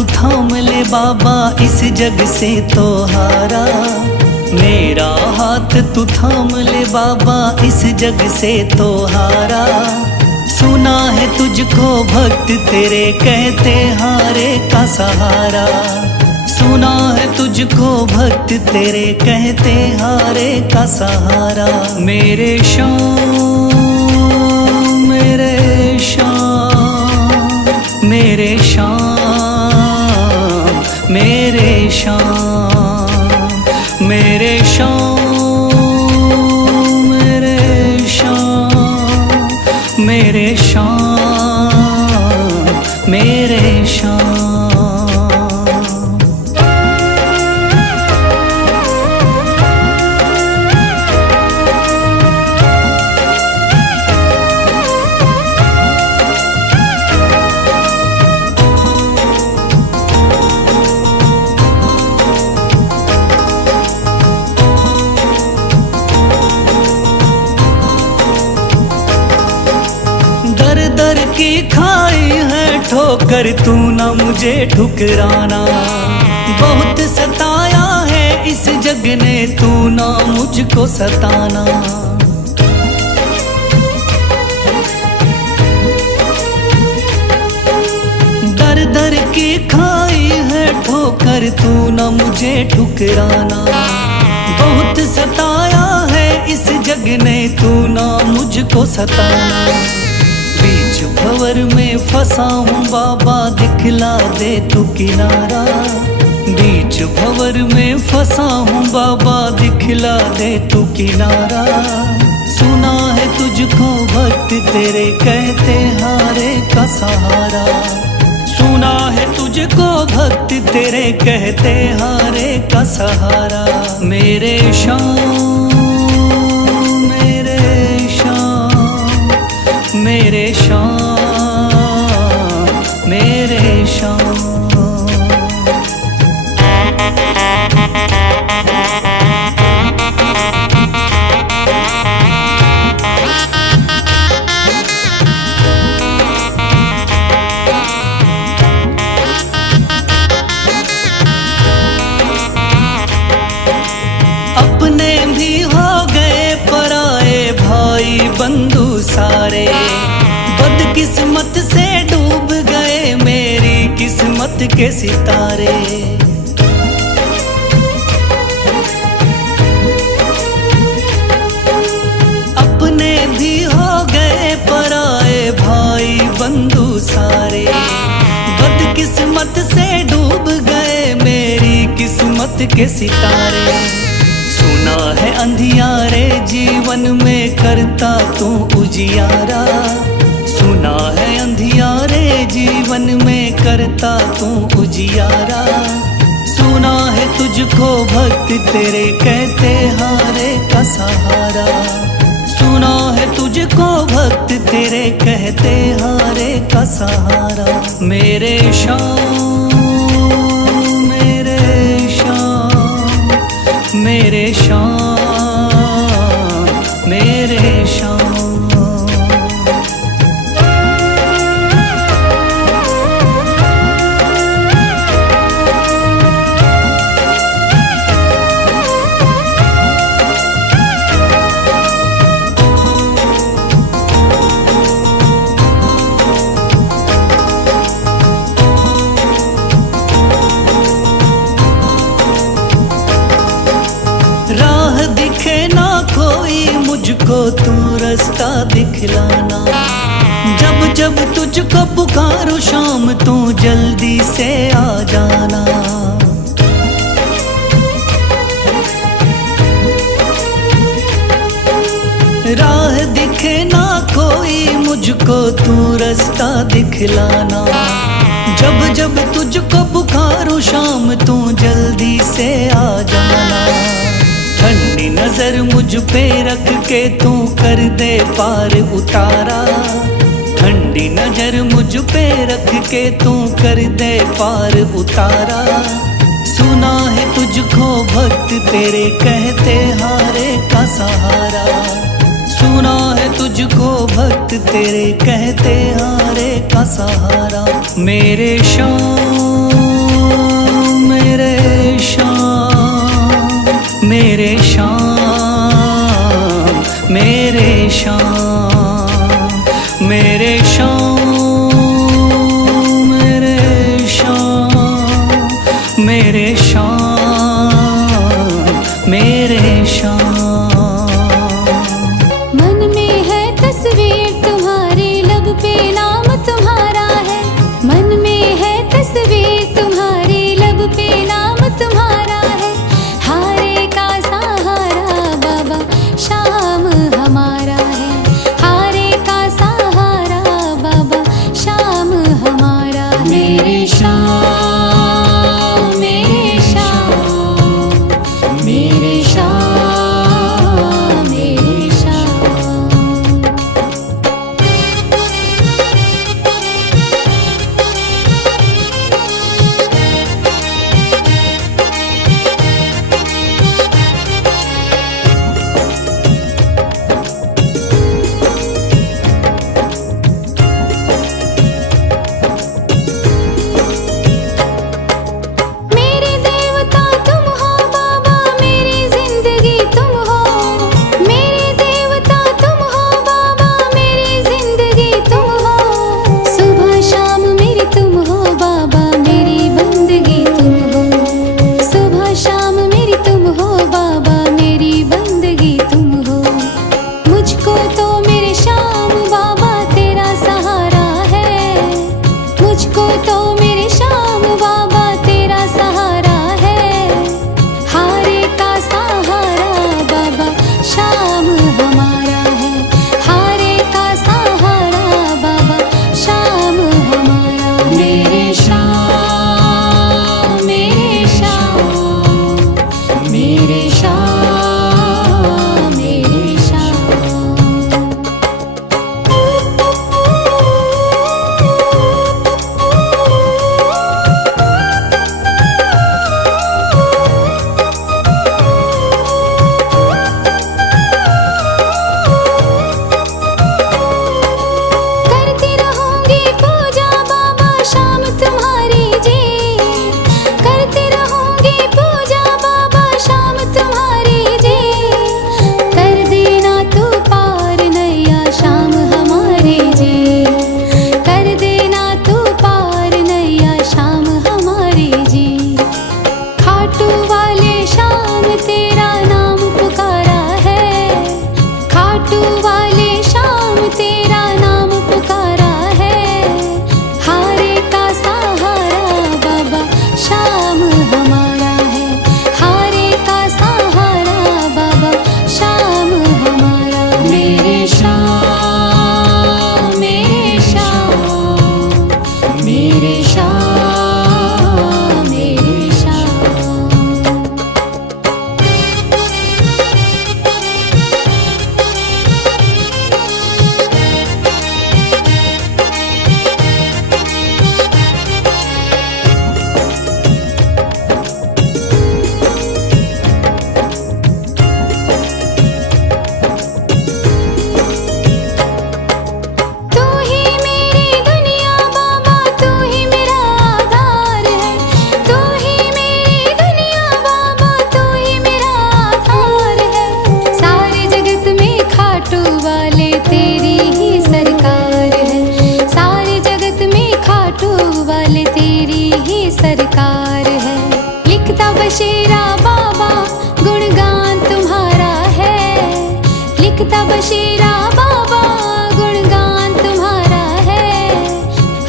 तू थाम ले बाबा इस जग से तो हारा। मेरा हाथ तू थाम ले बाबा इस जग से तो हारा। सुना है तुझको भक्त तेरे कहते हारे का सहारा। सुना है तुझको भक्त तेरे कहते हारे का सहारा। मेरे श्याम मेरे श्याम मेरे श्याम मेरे श्याम मेरे श्याम मेरे श्याम मेरे श्याम मेरे श्याम। दर की खाई है ठोकर तू ना मुझे ठुकराना। बहुत सताया है इस जग ने तू ना मुझको सताना। दर दर की खाई है ठोकर तू ना मुझे ठुकराना। बहुत सताया है इस जग ने तू ना मुझको सताना। बीच भंवर में फंसा हूँ बाबा दिखला दे तू किनारा। बीच भंवर में फंसा हूँ बाबा दिखला दे तू किनारा। सुना है तुझको भक्त तेरे कहते हारे का सहारा। सुना है तुझको भक्त तेरे कहते हारे का सहारा। मेरे श्याम मेरे श्याम मेरे श्याम मेरे श्याम। अपने भी हो गए पराए भाई बंधु सारे। बदकिस्मत से डूब गए मेरी किस्मत के सितारे। अपने भी हो गए पराए भाई बंधु सारे। बदकिस्मत से डूब गए मेरी किस्मत के सितारे। सुना है अंधियारे जीवन में करता तू उजियारा। सुना है अंधियारे जीवन में करता तू उजियारा। सुना है तुझको भक्त तेरे कहते हारे का सहारा। सुना है तुझको भक्त तेरे कहते हारे का सहारा। मेरे श्याम मेरे श्याम मेरे श्याम मेरे श्याम। राह दिखे ना कोई मुझको तू रास्ता दिखलाना। जब जब तुझको पुकारूं शाम तू जल्दी से आ जाना। राह दिखे ना कोई मुझको तू रास्ता दिखलाना। जब जब तुझको पुकारूं शाम तू जल्दी से आ जाना। ठंडी नजर मुझ पे रख के तू कर दे पार उतारा। ठंडी नजर मुझ पे रख के तू कर दे पार उतारा। सुना है तुझको भक्त तेरे कहते हारे का सहारा। सुना है तुझको भक्त तेरे कहते हारे का सहारा। मेरे श्याम श्याम मेरे श्याम मेरे श्याम मेरे श्याम मेरे श्याम मेरे श्याम मेरे श्याम। मन में है तस्वीर तुम्हारी, लब पे नाम तुम्हारा है। मन में है तस्वीर तुम्हारी, लब पे नाम तुम्हारा है। हारे का सहारा बाबा शाम हमारा है। हारे का सहारा बाबा शाम हमारा है। मेरे श्याम मेरे श्याम मेरे श्याम मेरे श्याम। मेरे देवता तुम हो बाबा, मेरी जिंदगी तुम हो। मेरे देवता तुम हो बाबा, मेरी जिंदगी तुम हो। सुबह शाम मेरी तुम हो बाबा, मेरी बंदगी तुम हो। सुबह शाम मेरी तुम हो बाबा, मेरी बंदगी तुम हो। मुझको तो मेरे श्याम बाबा तेरा सहारा है। मुझको तो मेरे श्याम बाबा तेरा सहारा है। हारे का सहारा बाबा शाम हमारा है। हारे का सहारा बाबा शाम हमारा है। मेरे श्याम मेरे श्याम मेरे श्याम मेरे श्याम। करती रहूंगी पूजा बाबा शाम तुम्हारी जी। करती रहूंगी पूजा बाबा शाम तुम्हारी जी। कर देना तू पार नैया शाम हमारी जी। कर देना तू पार नैया शाम हमारी जी। खाटू वाले शाम तेरा नाम पुकारा है। खाटू वाले शाम तेरा नाम पुकारा है। हारे का सहारा बाबा शाम हमारा है। हारे का सहारा बाबा शाम हमारा है। मेरे श्याम मेरे श्याम मेरे श्याम मेरे श्याम। तू ही मेरी दुनिया बाबा, तू ही मेरा आधार है। तू ही मेरी दुनिया बाबा, तू ही मेरा आधार है। सारे जगत में खाटू वाले तेरी ही सरकार है। सारे जगत में खाटू वाले तेरी ही सरकार है। लिखता बशीरा बाबा गुणगान तुम्हारा है। लिखता बशीरा बाबा गुणगान तुम्हारा है।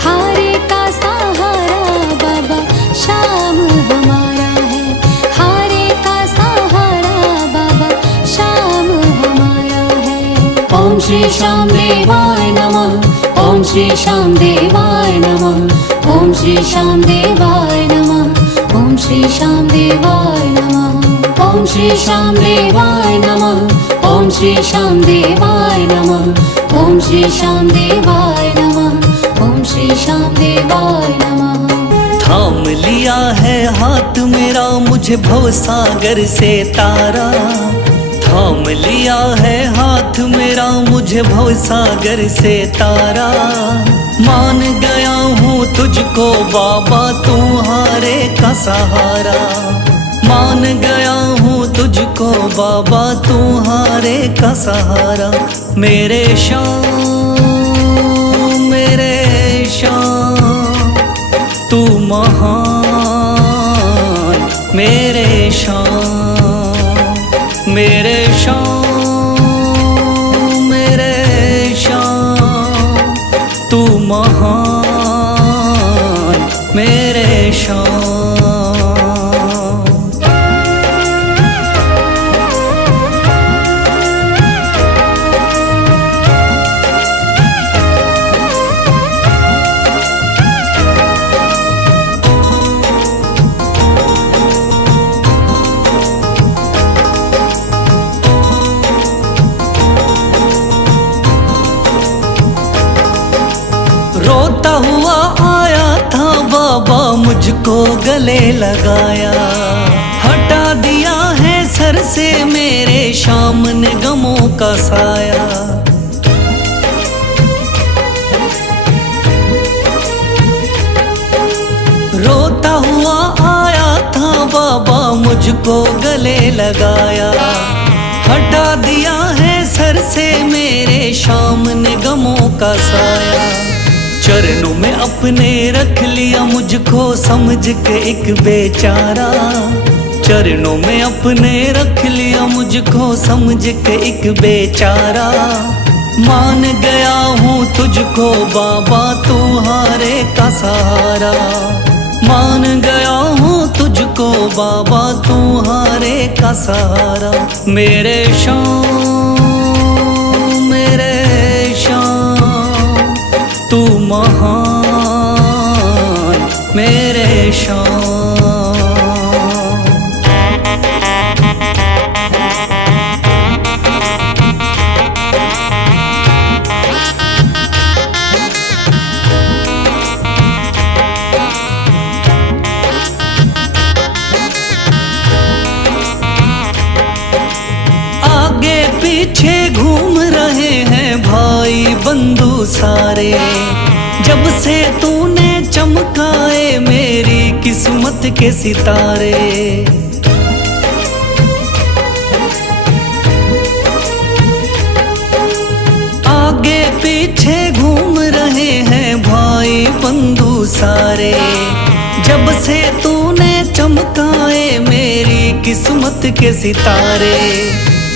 हारे का सहारा बाबा शाम हमारा है। हारे का सहारा बाबा शाम हमारा है। ओम श्री श्याम देवाय नमः। ओम श्री श्याम देवाय नमः। ओम श्री श्याम देवाय नमः। ओम श्री श्याम देवाय नमः। ओम श्री श्याम देवाय नमः। ओम श्री श्याम देवाय नमः। ओम श्री श्याम देवाय नमः। ओम श्री श्याम देवाय नमः। थाम लिया है हाथ मेरा मुझे भवसागर से तारा। थाम लिया है हाथ मेरा मुझे भवसागर से तारा। मान गया हूँ तुझको बाबा, तू हारे का सहारा। मान गया हूँ तुझको बाबा, तुम्हारे का सहारा। मेरे शाम, मेरे शाम, तू महान। मेरे शाम, मेरे शाम, मेरे शाम, तू महान। मेरे शाम। रोता हुआ आया था बाबा, मुझको गले लगाया। हटा दिया है सर से मेरे शाम ने गमों का साया। रोता हुआ आया था बाबा, मुझको गले लगाया। हटा दिया है सर से मेरे शाम ने गमों का साया। चरणों में अपने रख लिया मुझको समझ के एक बेचारा। चरणों में अपने रख लिया मुझको समझ के एक बेचारा। मान गया हूँ तुझको बाबा, तुम्हारे का सहारा। मान गया हूँ तुझको बाबा, तुम्हारे का सहारा। मेरे शाम, मेरे शाम, तू महान। मेरे शाम। आगे पीछे घूम रहे हैं भाई बंधु सारे। जब से तूने चमकाए मेरी किस्मत के सितारे। आगे पीछे घूम रहे हैं भाई बंधु सारे। जब से तूने चमकाए मेरी किस्मत के सितारे।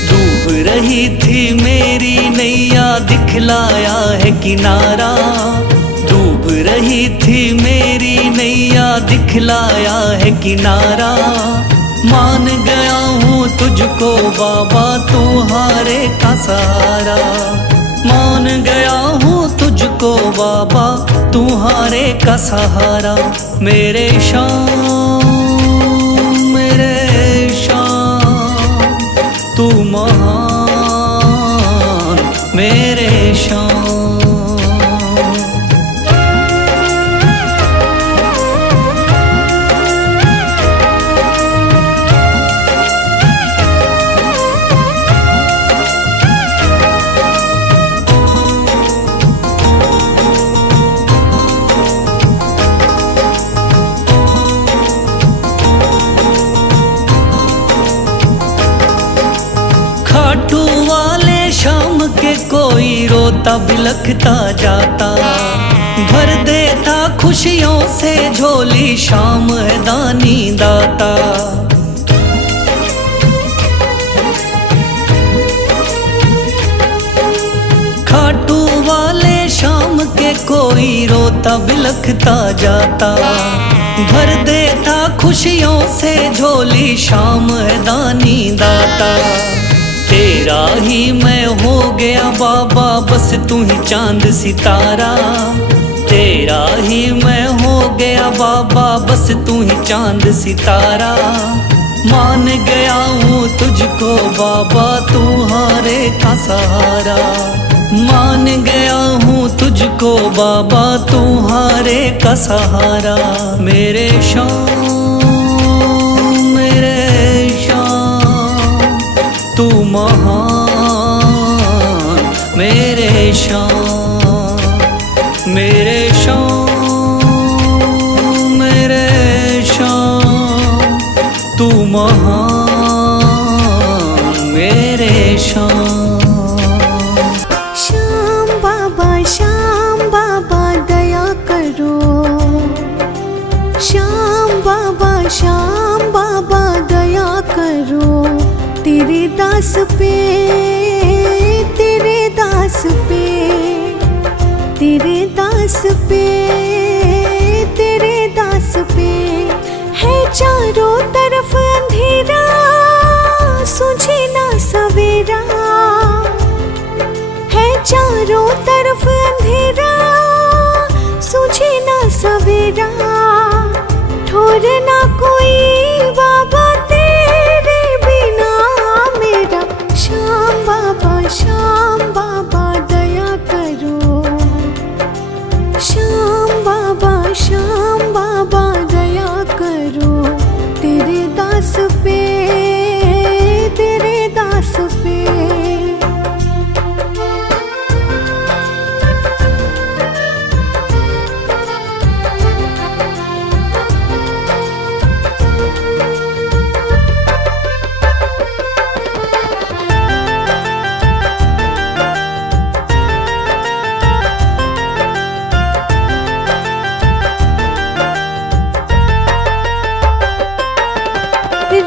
डूब रही थी मेरी नैया, दिखलाया है किनारा। डूब रही थी मेरी नैया, दिखलाया है किनारा। मान गया हूँ तुझको बाबा, तुम्हारे का सहारा। मान गया हूँ तुझको बाबा, तुम्हारे का सहारा। मेरे शाम, मेरे शाम, तू महान। मेरे शाम। खाटू वाले शाम के कोई रोता बिलखता जाता। भर देता खुशियों से झोली, शाम है दानी दाता। खाटू वाले शाम के कोई रोता बिलखता जाता। भर देता खुशियों से झोली, शाम है दानी दाता। तेरा ही मैं हो गया बाबा, बस तू ही चांद सितारा। तेरा ही मैं हो गया बाबा, बस तू ही चांद सितारा। मान गया हूँ तुझको बाबा, तुम्हारे का सहारा। मान गया हूँ तुझको बाबा, तुम्हारे का सहारा। मेरे शाम, मेरे शाम, तू महान। मेरे शाम, मेरे शाम, मेरे शाम, तू महान। करो तेरे दास पे, तेरे दास पे, तेरे दास पे, तेरे दास पे। है चारों तरफ अंधेरा, सूझे ना सवेरा, है चारों तरफ अंधेरा, सूझे ना सवेरा। ठोर ना कोई बाबा तेरे बिना मेरा, श्याम बाबा दया करो, श्याम बाबा दया करो तेरे दास पे, तेरे दास पे।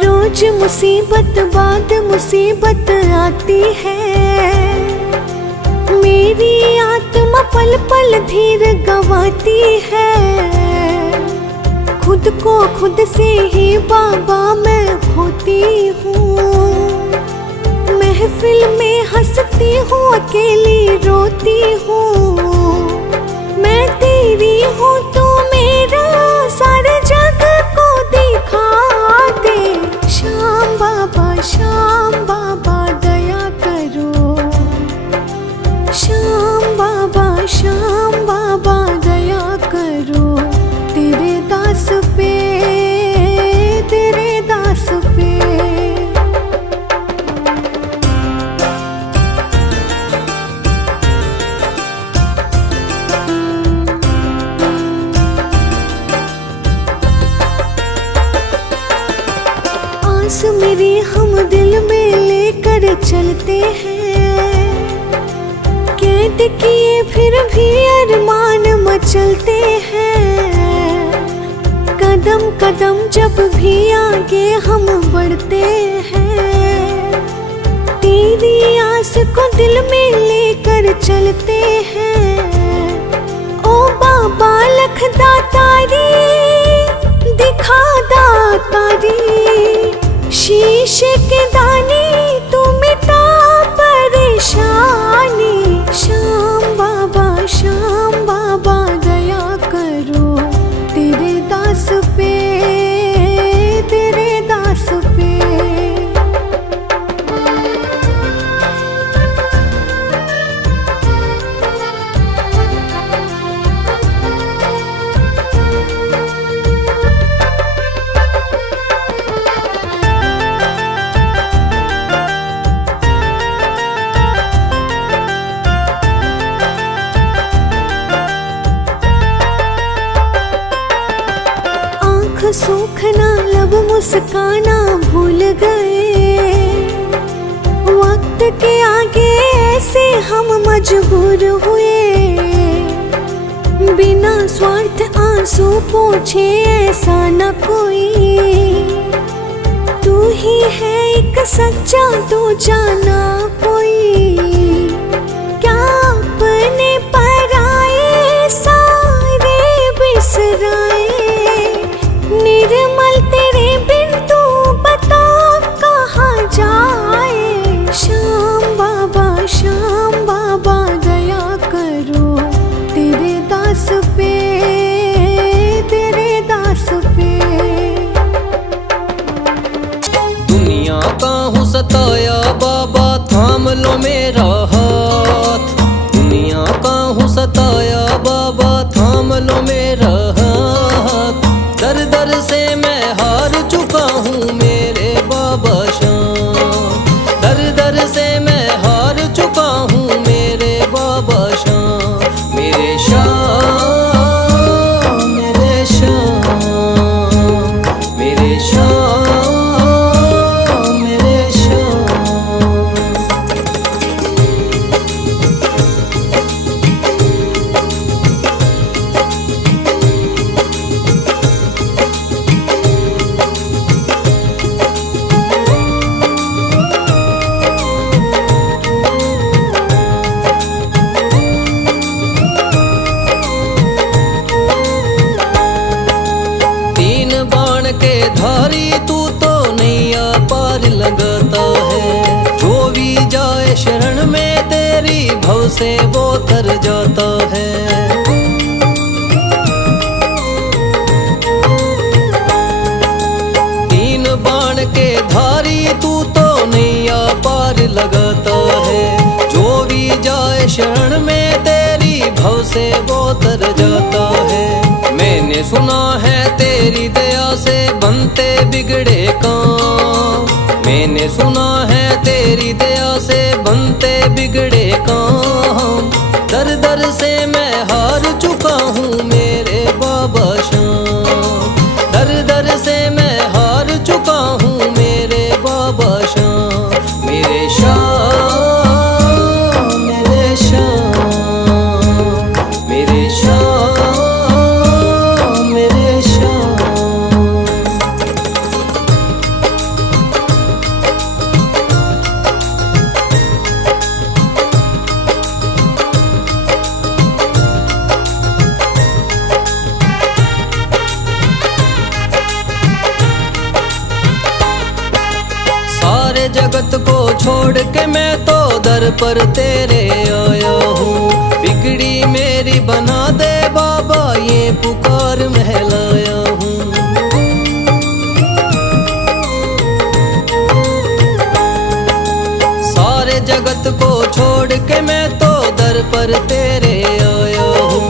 रोज मुसीबत बाद मुसीबत आती है, मेरी आत्मा पल पल धीर गंवाती है। खुद को खुद से ही बाबा मैं खोती हूँ, महफिल में हंसती हूँ अकेली रोती हूँ। मैं तेरी हूँ तू मेरा, सारे जग को दिखा दे। श्याम बाबा दया करो, श्याम बाबा दया करो तेरे दास पे, तेरे दास पे। आस मेरी हम दिल में लेकर चलते हैं, कैद किए फिर भी अरमान मचलते हैं। कदम कदम जब भी आगे हम बढ़ते हैं, तेरी आस को दिल में लेकर चलते हैं। ओ बाबा लख दातारी, दिखा दातारी, शीश के दाने तू मिटा परेशानी। श्याम बाबा दया करो तेरे दास पे, तेरे दास पे। सूखना लब मुस्काना भूल गए, वक्त के आगे ऐसे हम मजबूर हुए। बिना स्वार्थ आंसू पोछे ऐसा न कोई, तू ही है एक सच्चा तू जाना कोई। क्या अपने पराए सारे बिसराए, निर्मल तेरे बिन तू बता कहाँ जाए। श्याम बाबा दया करो तेरे दास पे, तेरे दास पे। दुनिया का हूँ सताया बाबा थाम लो मेरा शरण में तेरी भव से वो तर जाता है। तीन बाण के धारी तू तो नैया पार लगाता है। जो भी जाए शरण में तेरी भव से वो तर जाता है। मैंने सुना है तेरी दया से बनते बिगड़े काम। मैंने सुना है तेरी दया से बनते बिगड़े काम। दर दर से मैं हार चुका हूँ मेरे बाबा श्याम। दर दर से मैं हार चुका हूँ मेरे बाबा श्याम। मेरे श्याम, मेरे श्याम, मेरे श्याम, मेरे श्याम। सारे जगत को छोड़ के मैं तो दर पर तेरे आया हूँ। बिगड़ी मेरी बना दे बाबा ये पुकार महलाया हूँ। सारे जगत को छोड़ के मैं तो दर पर तेरे आया हूँ।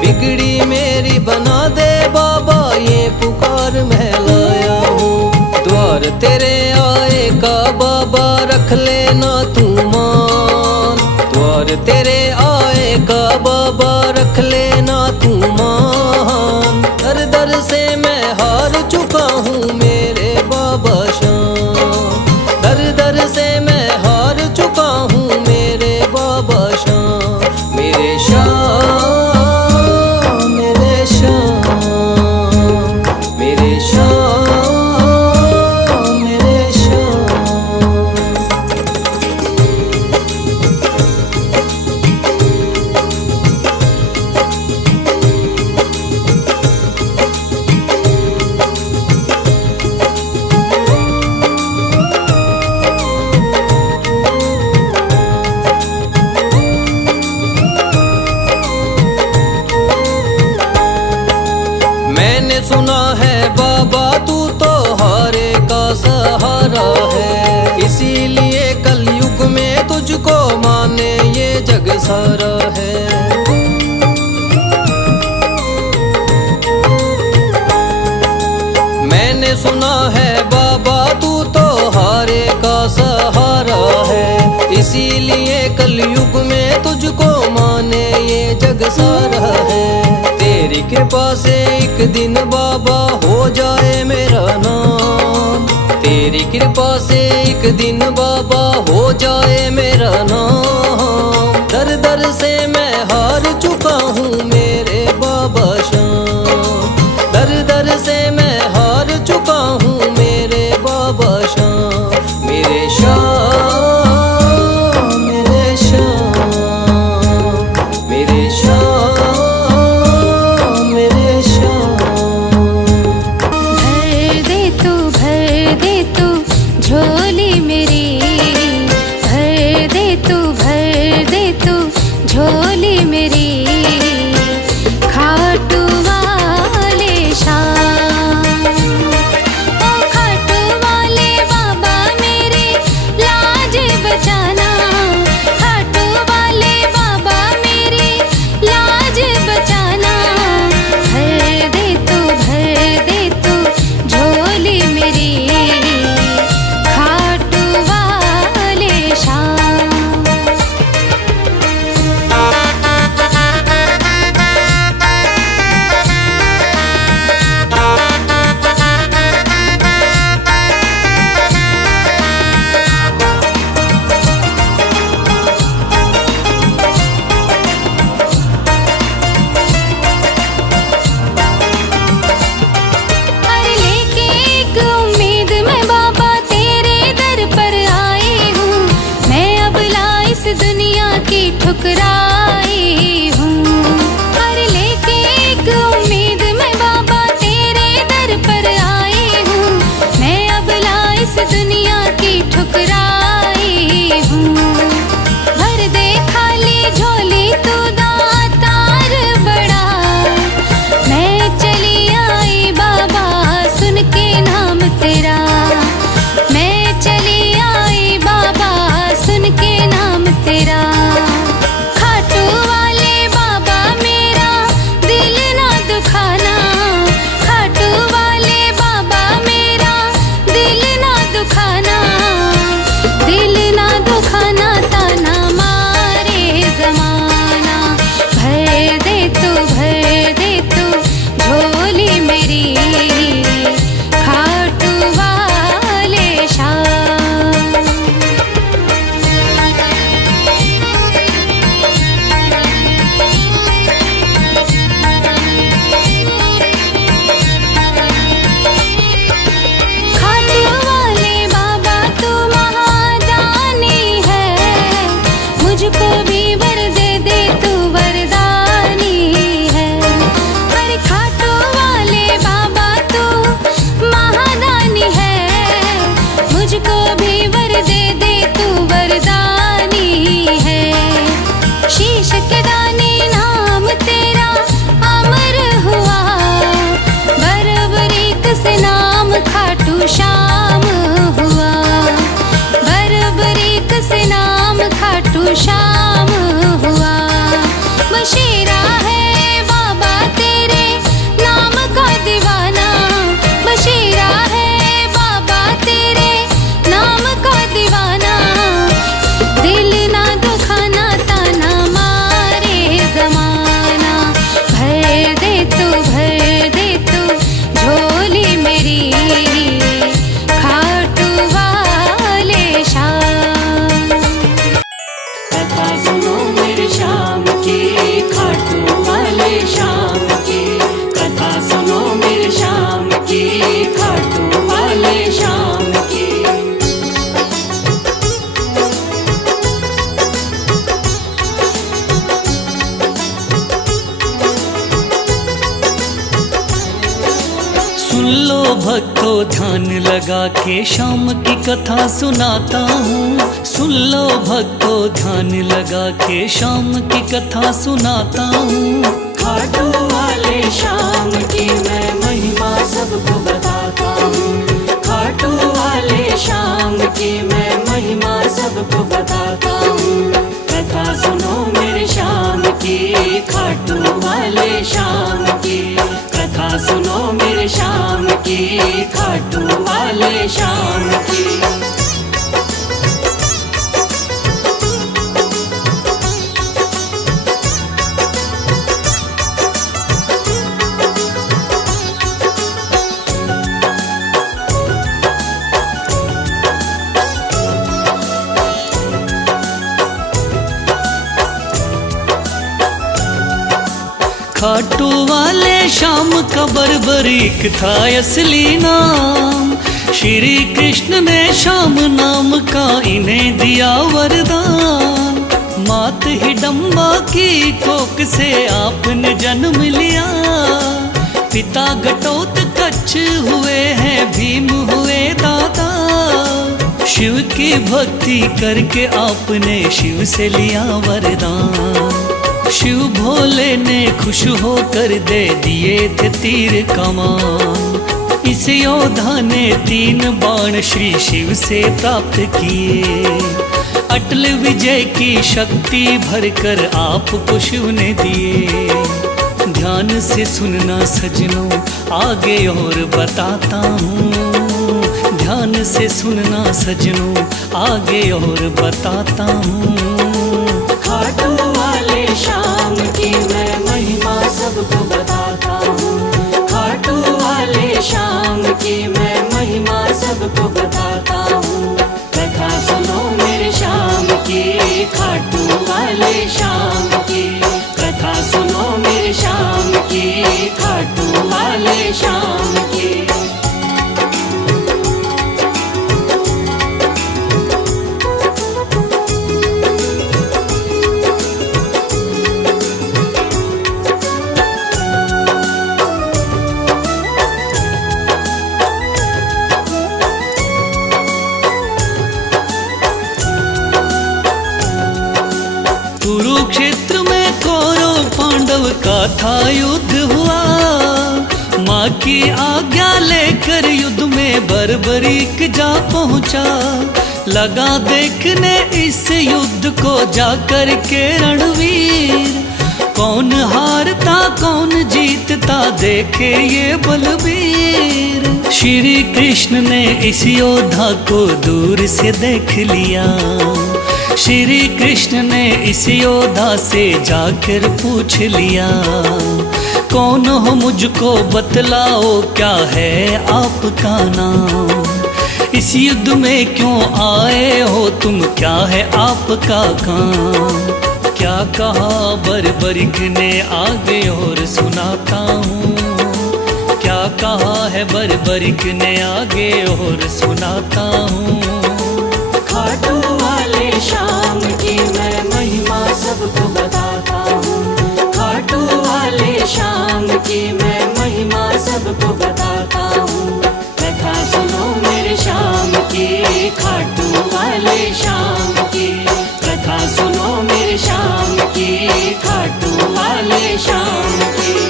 बिगड़ी मेरी बना दे बाबा ये पुकार महलाया हूँ। द्वार तेरे आए का बाबा रख लेना तू मान। द्वार तेरे आए का बाबा रख लेना तू मान। दर दर से मैं हार चुका हूँ मेरे बाबा श्याम। दर दर से मैं हार चुका हूँ मेरे बाबा श्याम। मेरे श्याम, मेरे श्याम, मेरे श्याम, मेरे श्याम। मैंने सुना है बाबा तू तो हारे का सहारा है। इसीलिए कलयुग में तुझको माने ये जग सारा है। मैंने सुना है बाबा तू तो हारे का सहारा है। इसीलिए कलयुग में तुझको माने ये जग सारा है। तेरी कृपा से एक दिन बाबा हो जाए मेरा नाम। तेरी कृपा से एक दिन बाबा हो जाए मेरा नाम। दर दर से मैं हार चुका हूँ मेरे बाबा श्याम। दर दर से मैं हार चुका हूँ मेरे बाबा श्याम। मेरे श्याम, मेरे श्याम, मेरे श्याम, मेरे श्याम। भर दे तू झोली मेरी। भर दे तू झोली मेरी। खाटू वाले श्याम, ओ खाटू वाले बाबा मेरे लाज बचाना। खाटू वाले बाबा मेरे लाज बचाना। भर दे तू झोली मेरी। खाटू वाले श्याम। अरे लेके एक उम्मीद मैं बाबा तेरे दर पर आई हूँ। मैं अब ला इस दुनिया की ठुकराई हूँ। अरे लेके एक उम्मीद मैं बाबा तेरे दर पर आई हूँ। मैं अब ला इस दुनिया की ठुकराई हूँ। सुन लो भक्तों ध्यान लगा के शाम की कथा सुनाता हूँ। सुन लो भक्तों ध्यान लगा के शाम की कथा सुनाता हूँ। खाटू वाले शाम की मैं महिमा सबको बताता हूँ। खाटू वाले शाम की मैं महिमा सबको बताता हूँ। कथा सुनो मेरे शाम की, खाटू वाले शाम की। कथा सुनो मेरे शाम की, खाटू वाले शाम की। खाटू वाले शाम का बर्बरीक था असली नाम। श्री कृष्ण ने शाम नाम का इन्हें दिया वरदान। मात हिडम्बा की कोख से आपने जन्म लिया। पिता घटोत्कच हुए हैं भीम हुए दादा। शिव की भक्ति करके आपने शिव से लिया वरदान। शिव भोले ने खुश होकर दे दिए थे तीर कमान। इस योद्धा ने 3 बाण श्री शिव से प्राप्त किए। अटल विजय की शक्ति भरकर आपको शिव ने दिए। ध्यान से सुनना सजनों आगे और बताता हूँ। ध्यान से सुनना सजनों आगे और बताता हूँ। खाटू वाले शाम की मैं महिमा सबको बताता हूँ। खाटू वाले शाम की मैं महिमा सबको बताता हूँ। कथा सुनो मेरे शाम की, खाटू वाले शाम की। कथा सुनो मेरे शाम की, खाटू वाले शाम की। कुरुक्षेत्र में कौरव पांडव का था युद्ध हुआ। माँ की आज्ञा लेकर युद्ध में बर्बरीक जा पहुँचा। लगा देखने इस युद्ध को जाकर के रणवीर। कौन हारता कौन जीतता देखे ये बलबीर। श्री कृष्ण ने इस योद्धा को दूर से देख लिया। श्री कृष्ण ने इस योद्धा से जाकर पूछ लिया। कौन हो मुझको बतलाओ क्या है आपका नाम। इस युद्ध में क्यों आए हो तुम, क्या है आपका काम। क्या कहा बर्बरीक ने आगे और सुनाता हूँ। क्या कहा है बर्बरीक ने आगे और सुनाता हूँ। खाटू वाले शाम की मैं महिमा सबको बताता हूँ। खाटू वाले शाम की मैं महिमा सबको बताता हूँ। कथा सुनो मेरे शाम की, खाटू वाले शाम की। कथा सुनो मेरे शाम की, खाटू वाले शाम की।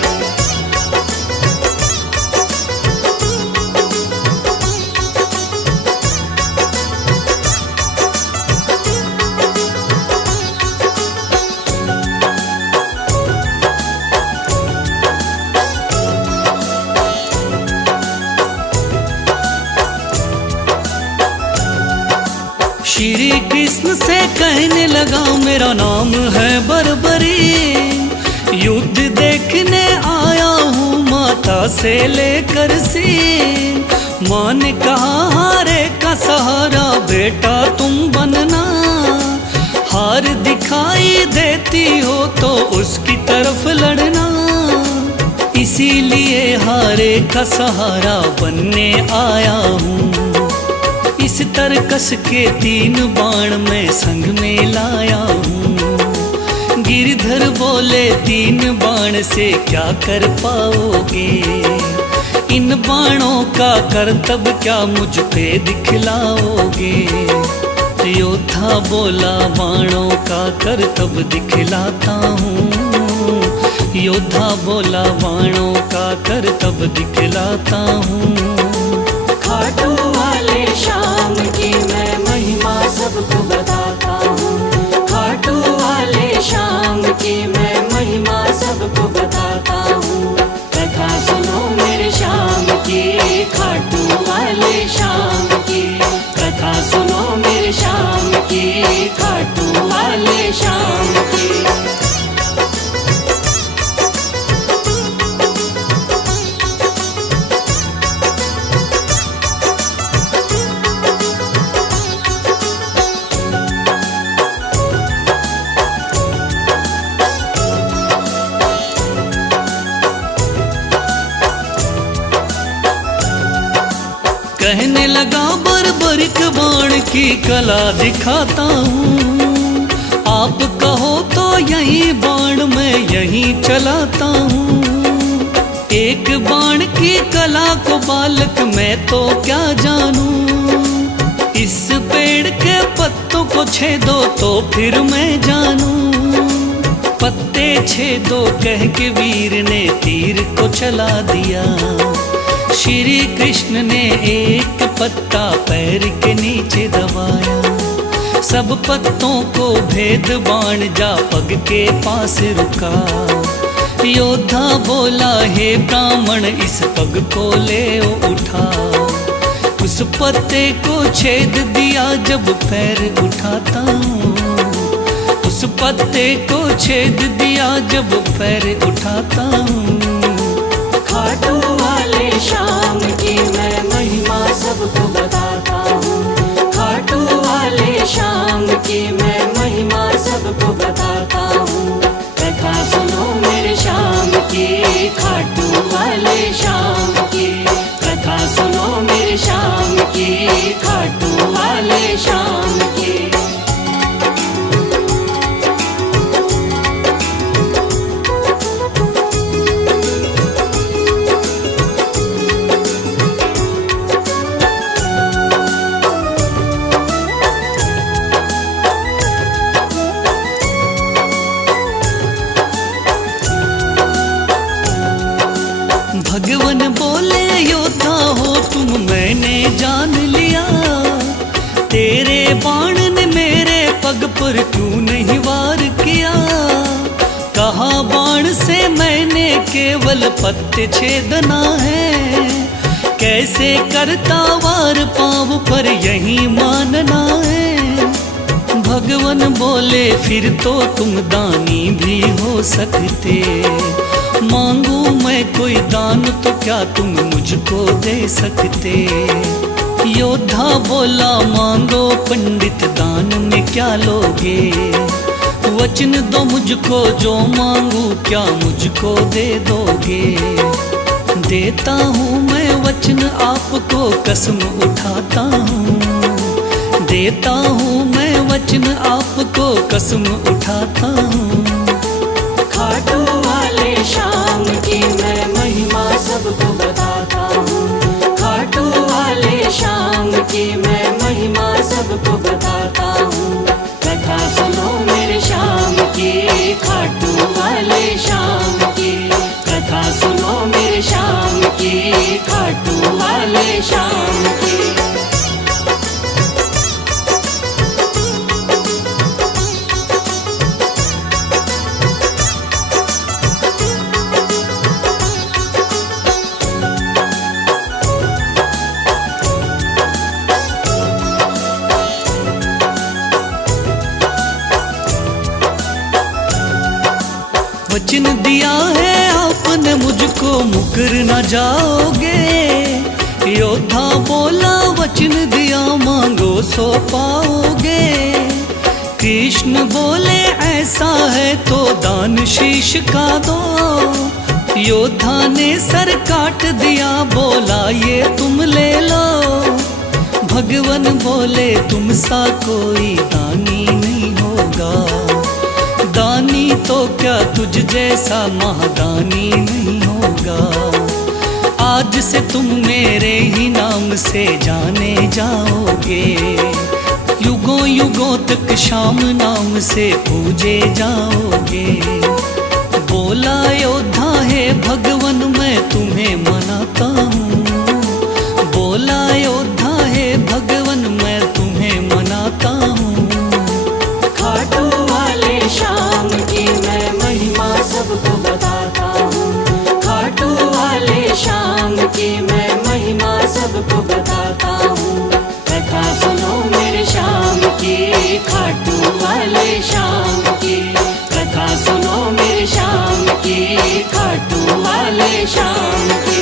श्री कृष्ण से कहने लगा मेरा नाम है बर्बरी। युद्ध देखने आया हूँ माता से लेकर सीन। माँ ने कहा हारे का सहारा बेटा तुम बनना। हार दिखाई देती हो तो उसकी तरफ लड़ना। इसीलिए हारे का सहारा बनने आया हूँ। इस तरकस के 3 बाण मैं संग में लाया हूँ। गिरधर बोले 3 बाण से क्या कर पाओगे। इन बाणों का करतब क्या मुझ पे दिखलाओगे? योद्धा बोला बाणों का करतब दिखलाता हूँ। योद्धा बोला बाणों का करतब दिखलाता हूँ। खाटू वाले श्याम की मैं महिमा सबको बताता हूँ। खाटू वाले श्याम की मैं महिमा सबको बताता हूँ। कथा सुनो मेरे श्याम की, खाटू वाले श्याम की। कथा सुनो मेरे श्याम की, खाटू वाले श्याम की। कहने लगा बर्बरिक बाण की कला दिखाता हूँ। आप कहो तो यही बाण मैं यहीं चलाता हूँ। एक बाण की कला को बालक मैं तो क्या जानूं। इस पेड़ के पत्तों को छेदो तो फिर मैं जानूं। पत्ते छेदो कह के वीर ने तीर को चला दिया। श्री कृष्ण ने एक पत्ता पैर के नीचे दबाया। सब पत्तों को भेद बाण जा पग के पास रुका। योद्धा बोला हे ब्राह्मण इस पग को ले उठा। उस पत्ते को छेद दिया जब पैर उठाता हूँ। उस पत्ते को छेद दिया जब पैर उठाता हूँ। खाटू वाले श्याम की मैं महिमा सबको बताता हूँ। खाटू वाले श्याम की मैं महिमा सबको बताता हूँ। कथा सुनो मेरे श्याम की, खाटू वाले श्याम की। कथा सुनो मेरे श्याम की, खाटू वाले श्याम की। भगवान बोले योद्धा हो तुम मैंने जान लिया। तेरे बाण ने मेरे पग पर क्यों नहीं वार किया। कहा बाण से मैंने केवल पत्ते छेदना है। कैसे करता वार पाँव पर यही मानना है। भगवान बोले फिर तो तुम दानी भी हो सकते। मांगू मैं कोई दान तो क्या तुम मुझको दे सकते। योद्धा बोला मांगो पंडित दान में क्या लोगे। वचन दो मुझको जो मांगू क्या मुझको दे दोगे। देता हूँ मैं वचन आपको कसम उठाता हूँ। देता हूँ मैं वचन आपको कसम उठाता हूँ। खाटू वाले श्याम की मैं महिमा सबको बताता हूँ। खाटू वाले श्याम की मैं महिमा सबको बताता हूँ। कथा सुनो मेरे श्याम की, खाटू वाले श्याम की। कथा सुनो मेरे श्याम की, खाटू वाले श्याम की। वचन दिया है आपने मुझको मुकर न जाओगे। योद्धा बोला वचन दिया मांगो सो पाओगे। कृष्ण बोले ऐसा है तो दान शीश का दो। योद्धा ने सर काट दिया बोला ये तुम ले लो। भगवान बोले तुम सा कोई दानी नहीं होगा। दानी तो क्या तुझ जैसा महादानी नहीं होगा। आज से तुम मेरे ही नाम से जाने जाओगे, युगों युगों तक श्याम नाम से पूजे जाओगे। बोला योद्धा है भगवन मैं तुम्हें मनाता हूँ, बोला योद्धा है भगवन मैं तुम्हें मनाता हूँ। खाटू वाले श्याम की मैं महिमा सबको बताता हूँ, खाटू वाले श्याम की मैं महिमा सबको बताता हूँ। कथा सुनो मेरे श्याम की, खाटू वाले श्याम की, कथा सुनो मेरे श्याम की, खाटू वाले श्याम की।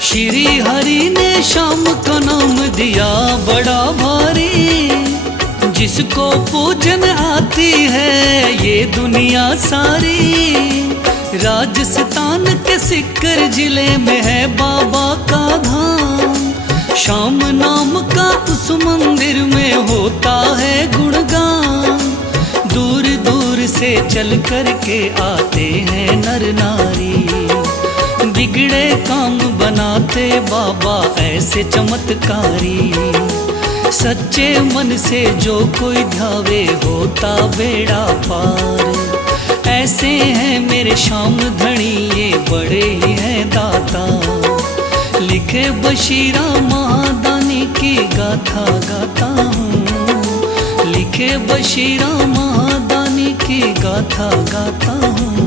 श्री हरि ने श्याम का नाम दिया बड़ा भारी, जिसको पूजन आती है ये दुनिया सारी। राजस्थान के सिक्कर जिले में है बाबा का धाम, श्याम नाम का उस मंदिर में होता है गुणगान। दूर दूर से चल कर के आते हैं नर नारी, बिगड़े काम बनाते बाबा ऐसे चमत्कारी। सच्चे मन से जो कोई ध्यावे होता बेड़ा पार। ऐसे हैं मेरे श्याम धनी ये बड़े ही हैं दाता, लिखे बशीरा महादानी की गाथा गाता हूँ, लिखे बशीरा महादानी की गाथा गाता हूँ।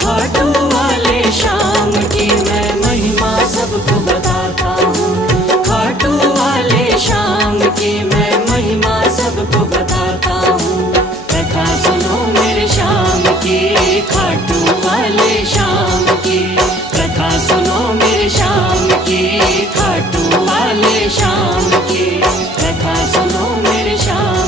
खाटू वाले श्याम की मैं महिमा सबको बताता हूँ, खाटू वाले श्याम की मैं महिमा सबको बताता हूँ। कथा सुनो मेरे श्याम की, खाटू वाले श्याम की, कथा सुनो मेरे श्याम की, खाटू वाले श्याम की, कथा सुनो मेरे श्याम